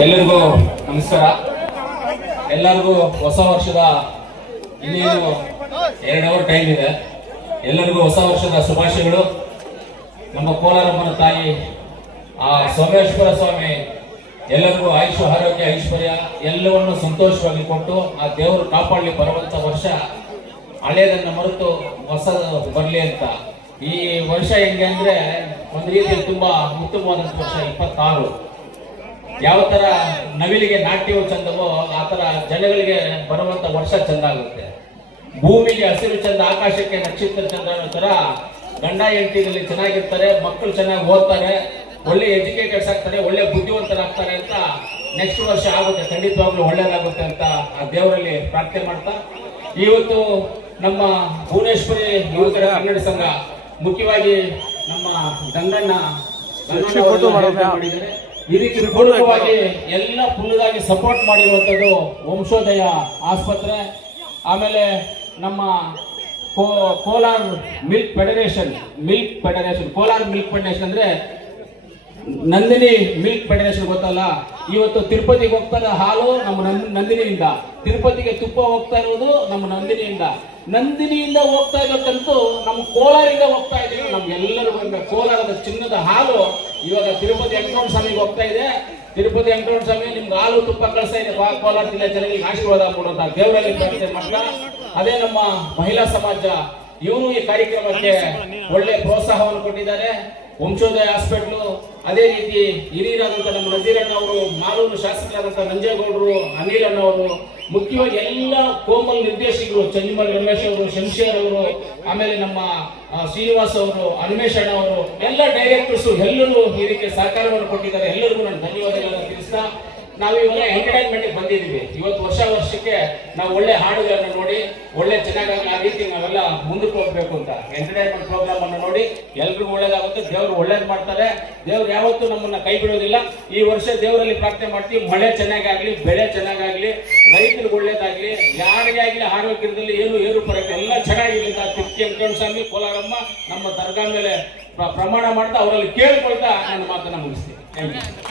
ಎಲ್ಲರಿಗೂ ನಮಸ್ಕಾರ. ಎಲ್ಲರಿಗೂ ಹೊಸ ವರ್ಷದ ಇನ್ನೇನು ಎರಡು ಅವರ್ ಟೈಮ್ ಇದೆ. ಎಲ್ಲರಿಗೂ ಹೊಸ ವರ್ಷದ ಶುಭಾಶಯಗಳು. ನಮ್ಮ ಕೋಲಾರಮ್ಮನ ತಾಯಿ, ಆ ಸೋಮೇಶ್ವರ ಸ್ವಾಮಿ, ಎಲ್ಲರಿಗೂ ಆಯುಷ್, ಆರೋಗ್ಯ, ಐಶ್ವರ್ಯ ಎಲ್ಲವನ್ನು ಸಂತೋಷವಾಗಿ ಕೊಟ್ಟು ಆ ದೇವರು ಕಾಪಾಡಲಿ ಬರುವಂತ ವರ್ಷ ಹಳೆಯದನ್ನ ಮರೆತು ಹೊಸ ಬರಲಿ ಅಂತ. ಈ ವರ್ಷ ಹೆಂಗೆ ಅಂದ್ರೆ ಒಂದು ರೀತಿಯಲ್ಲಿ ತುಂಬಾ ಉತ್ತಮವಾದಂತ ವರ್ಷ ಇಪ್ಪತ್ತಾರು. ಯಾವ ತರ ನವಿಲಿಗೆ ನಾಟ್ಯವು ಚಂದವೋ ಆ ತರ ಜನಗಳಿಗೆ ಬರುವಂತ ವರ್ಷ ಚಂದ ಆಗುತ್ತೆ. ಭೂಮಿಗೆ ಹಸಿರು ಚಂದ ಆಕಾಶಕ್ಕೆ ನಕ್ಷತ್ರ ಚಂದ ಅನ್ನೋ ತರ ಗಂಡ ಹೆಂಡತಿನಲ್ಲಿ ಚೆನ್ನಾಗಿರ್ತಾರೆ ಮಕ್ಕಳು ಚೆನ್ನಾಗಿ ಓದ್ತಾರೆ ಒಳ್ಳೆ ಎಜುಕೇಟೆಡ್ಸ್ ಆಗ್ತಾರೆ ಒಳ್ಳೆ ಬುದ್ಧಿವಂತರಾಗ್ತಾರೆ ಅಂತ ನೆಕ್ಸ್ಟ್ ವರ್ಷ ಆಗುತ್ತೆ. ಖಂಡಿತವಾಗ್ಲೂ ಒಳ್ಳೇದಾಗುತ್ತೆ ಅಂತ ಆ ದೇವರಲ್ಲಿ ಪ್ರಾರ್ಥನೆ ಮಾಡ್ತಾ. ಇವತ್ತು ನಮ್ಮ ಭುವನೇಶ್ವರಿ ಯುವಕರ ಕನ್ನಡ ಸಂಘ ಮುಖ್ಯವಾಗಿ ನಮ್ಮ ಗಂಗಣ್ಣ ಗಂಗಣ್ಣ ಮಾಡಿದ್ದಾರೆ. ಇದಕ್ಕೆ ಪೂರಕವಾಗಿ ಎಲ್ಲ ಫುಲ್ಲಾಗಿ ಸಪೋರ್ಟ್ ಮಾಡಿರುವಂಥದ್ದು ವಂಶೋದಯ ಆಸ್ಪತ್ರೆ ಆಮೇಲೆ ನಮ್ಮ Kolar milk federation milk federation Kolar milk federation ಅಂದ್ರೆ ನಂದಿನಿ ಮಿಲ್ಕ್ ಫೆಡರೇಷನ್ ಗೊತ್ತಲ್ಲ? ಇವತ್ತು ತಿರುಪತಿಗೆ ಹೋಗ್ತಾರೆ ಹಾಲು ನಮ್ಮ ನಂದಿನಿಯಿಂದ. ತಿರುಪತಿಗೆ ತುಪ್ಪ ಹೋಗ್ತಾ ಇರೋದು ನಮ್ಮ ನಂದಿನಿಯಿಂದ. ನಂದಿನಿಯಿಂದ ಹೋಗ್ತಾ ಇರೋದಂತೂ ನಮ್ಮ ಕೋಲಾರಿಂದ ಹೋಗ್ತಾ ಇದೀವಿ ನಮ್ಗೆಲ್ಲರೂ ಬಂದ ಕೋಲಾರದ ಚಿನ್ನದ ಹಾಲು ಇವಾಗ ತಿರುಪತಿ ವೆಂಕಟರಮಣ ಸ್ವಾಮಿಗೆ ಹೋಗ್ತಾ ಇದೆ. ತಿರುಪತಿ ವೆಂಕಟರಮಣ ಸ್ವಾಮಿ ನಿಮ್ಗೆ ಹಾಲು, ತುಪ್ಪ ಕಳಿಸ್ತಾ ಇದೆ. ಕೋಲಾರ ಜಿಲ್ಲೆ ಜನರಿಗೆ ಆಶೀರ್ವಾದ ಕೊಡುವಂತ ದೇವರಲ್ಲಿ ಪ್ರಾರ್ಥನೆ ಅದೇ ನಮ್ಮ ಮಹಿಳಾ ಸಮಾಜ, ಇವನು ಈ ಕಾರ್ಯಕ್ರಮಕ್ಕೆ ಒಳ್ಳೆ ಪ್ರೋತ್ಸಾಹವನ್ನು ಕೊಟ್ಟಿದ್ದಾರೆ. ವಂಶೋದಯ ಹಾಸ್ಪಿಟ್ಲು ಅದೇ ರೀತಿ ಹಿರಿಯರಾದಂಥ ನಮ್ಮ ನಜೀರಣ್ಣ ಅವರು, ಮಾಲೂರು ಶಾಸಕರಾದಂಥ ನಂಜೇಗೌಡರು, ಅನಿಲ್ ಅಣ್ಣವರು ಮುಖ್ಯವಾಗಿ ಎಲ್ಲ ಕೋಮಲ್ ನಿರ್ದೇಶಕರು ಚಂದಿಮಲ್ ರಮೇಶ್ ಅವರು, ಶಂಶೇರ್ ಅವರು, ಆಮೇಲೆ ನಮ್ಮ ಶ್ರೀನಿವಾಸ್ ಅವರು, ಅನ್ಮೇಶ್ ಅಣ್ಣ ಅವರು, ಎಲ್ಲ ಡೈರೆಕ್ಟರ್ಸ್ ಎಲ್ಲರೂ ಇದಕ್ಕೆ ಸಹಕಾರವನ್ನು ಕೊಟ್ಟಿದ್ದಾರೆ. ಎಲ್ಲರಿಗೂ ನಾನು ಧನ್ಯವಾದಗಳನ್ನು ತಿಳಿಸ್ತಾ ನಾವು ಇವಾಗ ಎಂಟರ್ಟೈನ್ಮೆಂಟ್ ಬಂದಿದ್ದೀವಿ. ಇವತ್ತು ವರ್ಷ ವರ್ಷಕ್ಕೆ ನಾವು ಒಳ್ಳೆ ಹಾಡುಗಳನ್ನು ನೋಡಿ, ಒಳ್ಳೆ ಚೆನ್ನಾಗಿ ಆ ರೀತಿ ನಾವೆಲ್ಲ ಮುಂದಕ್ಕೆ ಹೋಗ್ಬೇಕು ಅಂತ. ಎಂಟರ್ಟೈನ್ಮೆಂಟ್ ಪ್ರೋಗ್ರಾಮ್ ಅನ್ನು ನೋಡಿ, ಎಲ್ರಿಗೂ ಒಳ್ಳೇದಾಗುತ್ತೆ, ದೇವರು ಒಳ್ಳೇದು ಮಾಡ್ತಾರೆ. ದೇವ್ರು ಯಾವತ್ತೂ ನಮ್ಮನ್ನ ಕೈ ಬಿಡೋದಿಲ್ಲ. ಈ ವರ್ಷ ದೇವರಲ್ಲಿ ಪ್ರಾರ್ಥನೆ ಮಾಡ್ತೀವಿ, ಮಳೆ ಚೆನ್ನಾಗಾಗ್ಲಿ, ಬೆಳೆ ಚೆನ್ನಾಗಾಗ್ಲಿ, ರೈತರಿಗೆ ಒಳ್ಳೇದಾಗ್ಲಿ, ಯಾರಿಗೆ ಆಗ್ಲಿ ಆರೋಗ್ಯದಲ್ಲಿ ಏನು ಪರಕ ಎಲ್ಲ ಚೆನ್ನಾಗಿರ್ಲಿ ತಿರುಪತಿ ಸ್ವಾಮಿ ಕೋಲಾರಮ್ಮ ನಮ್ಮ ದರ್ಗಾ ಮೇಲೆ ಪ್ರಮಾಣ ಮಾಡ್ತಾ ಅವರಲ್ಲಿ ಕೇಳ್ಕೊಳ್ತಾ ನನ್ನ ಮಾತನ್ನ ಮುಗಿಸ್ತೀನಿ. Thank you.